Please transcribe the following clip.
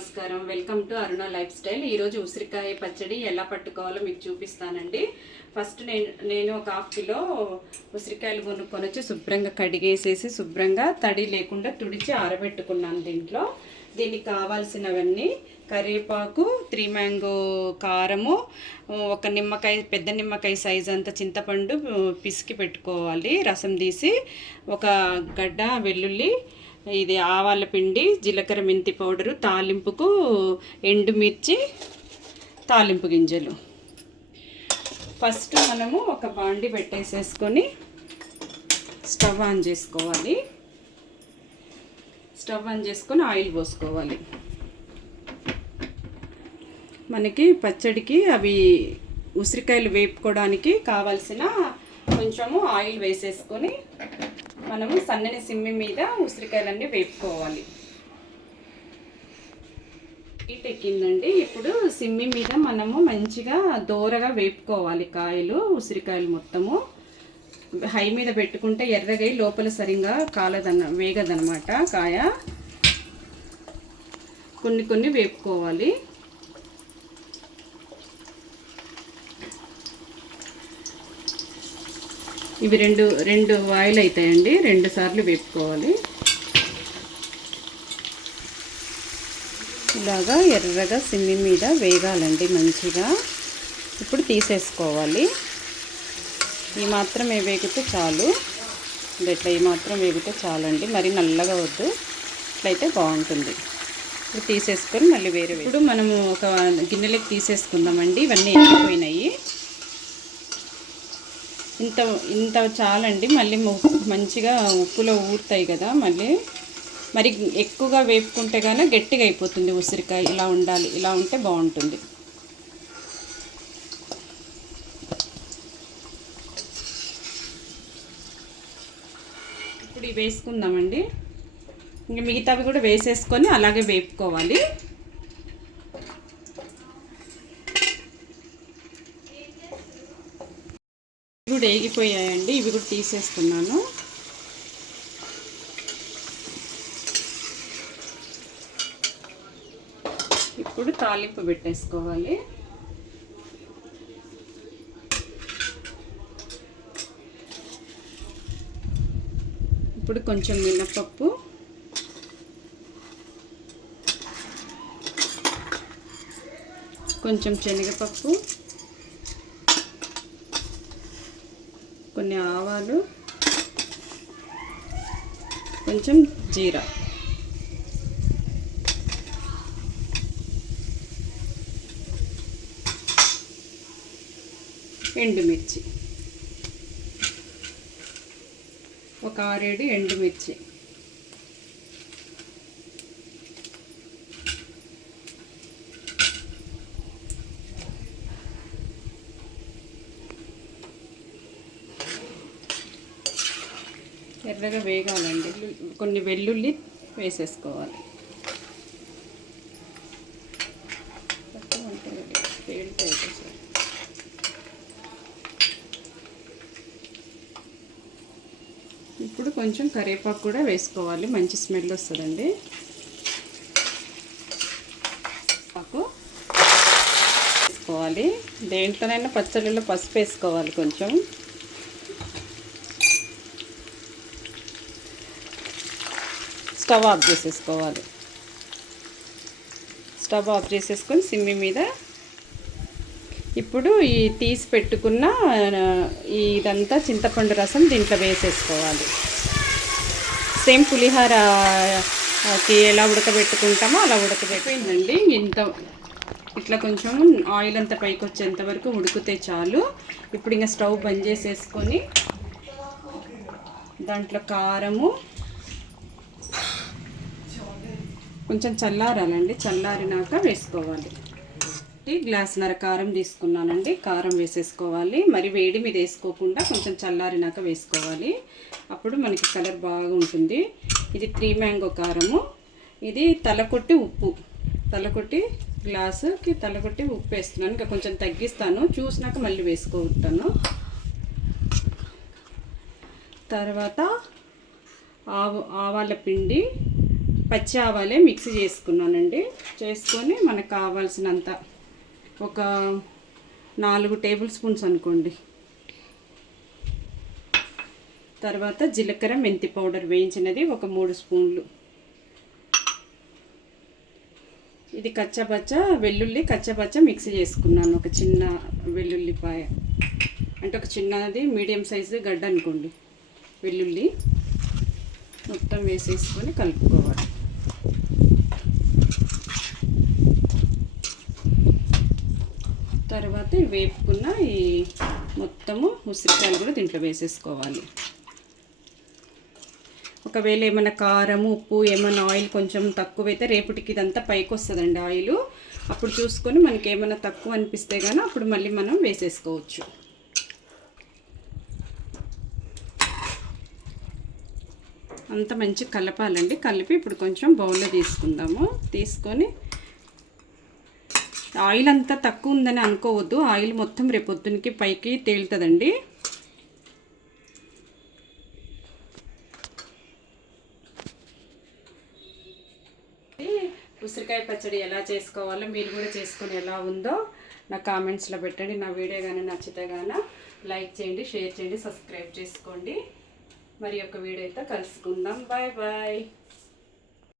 నమస్కారం, welcome to Aruna life style. ఈరోజు ఉసిరికాయ పచ్చడి ఎలా పట్టుకోవాలో మీకు చూపిస్తానండి. ఫస్ట్ నేను ఒక హాఫ్ కిలో ఉసిరికాయలు కొనుక్కొని వచ్చి శుభ్రంగా కడిగేసేసి శుభ్రంగా తడి లేకుండా తుడిచి ఆరబెట్టుకున్నాను. దీనికి కావాల్సినవన్నీ కరివేపాకు, 3 మ్యాంగో కారము, ఒక నిమ్మకాయ, పెద్ద నిమ్మకాయ సైజ్ అంత చింతపండు పిసికి పెట్టుకోవాలి రసం తీసి, ఒక గడ్డ వెల్లుల్లి, ఇది ఆవాల పిండి, జీలకర్ర మెంతి పౌడరు, తాలింపుకు ఎండుమిర్చి, తాలింపు గింజలు. ఫస్ట్ మనము ఒక బాండి పెట్టేసేసుకొని స్టవ్ ఆన్ చేసుకోవాలి. స్టవ్ ఆన్ చేసుకొని ఆయిల్ పోసుకోవాలి. మనకి పచ్చడికి అవి ఉసిరికాయలు వేపుకోవడానికి కావాల్సిన కొంచెము ఆయిల్ వేసేసుకొని మనము సన్నని సిమ్మి మీద ఉసిరికాయలన్నీ వేపుకోవాలి. హీట్ ఎక్కిందండి. ఇప్పుడు సిమ్మి మీద మనము మంచిగా దోరగా వేపుకోవాలి కాయలు, ఉసిరికాయలు మొత్తము. హై మీద పెట్టుకుంటే ఎర్రగా లోపల సరిగ్గా వేగదన్నమాట కాయ. కొన్ని వేపుకోవాలి. ఇవి రెండు ఆయిల్ అవుతాయండి, 2 సార్లు వేపుకోవాలి. ఇలాగా ఎర్రగా సిమ్మి మీద వేగాలండి మంచిగా. ఇప్పుడు తీసేసుకోవాలి. ఈ మాత్రం వేగితే చాలు. ఇట్లా ఈ మాత్రం వేగితే చాలండి, మరి నల్లగా వద్దు, ఇట్లయితే బాగుంటుంది. ఇప్పుడు తీసేసుకొని మళ్ళీ ఇప్పుడు మనము ఒక గిన్నెలోకి తీసేసుకుందామండి. ఇవన్నీ ఎక్కిపోయినాయి. ఇంత చాలండి. మళ్ళీ మంచిగా ఉప్పులో ఊరుతాయి కదా, మరి ఎక్కువగా వేపుకుంటే కానీ గట్టిగా అయిపోతుంది ఉసిరికాయ. ఇలా ఉండాలి, ఇలా ఉంటే బాగుంటుంది. ఇప్పుడు ఇవి వేసుకుందామండి. ఇంకా మిగతావి కూడా వేసేసుకొని అలాగే వేపుకోవాలి. ఇవి కూడా వేగిపోయాయండి. ఇవి కూడా తీసేస్తున్నాను. ఇప్పుడు తాలింపు పెట్టేసుకోవాలి. ఇప్పుడు కొంచెం మినపప్పు, కొంచెం శనగపప్పు, కొన్ని ఆవాలు, కొంచెం జీరా, ఎండుమిర్చి, ఒక 6-7 ఎండుమిర్చి, ఎర్రగా వేగాలండి. కొన్ని వెల్లుల్లి వేసేసుకోవాలి. ఇప్పుడు కొంచెం కరివేపాకు కూడా వేసుకోవాలి, మంచి స్మెల్ వస్తుందండి. పాకు వేసుకోవాలి. దేంట్లోనైనా పచ్చళ్ళలో పసుపు వేసుకోవాలి కొంచెం. స్టవ్ ఆఫ్ చేసేసుకోవాలి. స్టవ్ ఆఫ్ చేసేసుకొని సిమ్మి మీద ఇప్పుడు ఈ తీసి పెట్టుకున్న ఇదంతా చింతపండు రసం దీంట్లో వేసేసుకోవాలి. సేమ్ పులిహోరకి ఎలా ఉడకబెట్టుకుంటామో అలా ఉడకబెట్టిందండి. ఇట్లా కొంచెం ఆయిల్ అంతా పైకి వచ్చేంత వరకు ఉడికితే చాలు. ఇప్పుడు ఇంకా స్టవ్ బంద్ చేసేసుకొని దాంట్లో కారము, కొంచెం చల్లారాలండి, చల్లారినాక వేసుకోవాలి. గ్లాసున్నర కారం తీసుకున్నానండి. కారం వేసేసుకోవాలి. మరి వేడి మీద వేసుకోకుండా కొంచెం చల్లారినాక వేసుకోవాలి. అప్పుడు మనకి కలర్ బాగా ఉంటుంది. ఇది 3 మ్యాంగో కారము. ఇది తలకొట్టి ఉప్పు, గ్లాసుకి తలకొట్టి ఉప్పు వేస్తున్నాను. ఇంకా కొంచెం తగ్గిస్తాను, చూసినాక మళ్ళీ వేసుకుంటాను. తర్వాత ఆవాల పిండి, పచ్చి ఆవాలే మిక్సీ చేసుకున్నానండి. చేసుకొని మనకు కావాల్సినంత ఒక 4 టేబుల్ స్పూన్స్ అనుకోండి. తర్వాత జీలకర్ర మెంతి పౌడర్ వేయించినది ఒక 3 స్పూన్లు. ఇది కచ్చపచ్చ వెల్లుల్లి కచ్చపచ్చ మిక్సీ చేసుకున్నాను. ఒక చిన్న వెల్లుల్లిపాయ అంటే ఒక చిన్నది మీడియం సైజు గడ్డ అనుకోండి. వెల్లుల్లి మొత్తం వేసేసుకొని కలుపుకోవాలి. తర్వాత వేపుకున్న ఈ మొత్తము ఉసిరికాయలు కూడా దీంట్లో వేసేసుకోవాలి. ఒకవేళ ఏమైనా కారం ఉప్పు ఏమైనా ఆయిల్ కొంచెం తక్కువైతే రేపటికి ఇదంతా పైకి వస్తుందండి ఆయిల్. అప్పుడు చూసుకొని మనకి ఏమైనా తక్కువ అనిపిస్తే కానీ అప్పుడు మళ్ళీ మనం వేసేసుకోవచ్చు. అంత మంచి కలపాలండి. కలిపి ఇప్పుడు కొంచెం బౌల్లో తీసుకుందాము. తీసుకొని ఆయిల్ అంతా తక్కువ ఉందని అనుకోవద్దు. ఆయిల్ మొత్తం రేపొద్దునికి పైకి తేలుతుందండి. ఉసిరికాయ పచ్చడి ఎలా చేసుకోవాలో మీరు కూడా చేసుకొని ఎలా ఉందో నా కామెంట్స్లో పెట్టండి. నా వీడియో కానీ నచ్చితే కానీ లైక్ చేయండి, షేర్ చేయండి, సబ్స్క్రైబ్ చేసుకోండి. మరి ఒక వీడియో అయితే కలుసుకుందాం. Bye bye.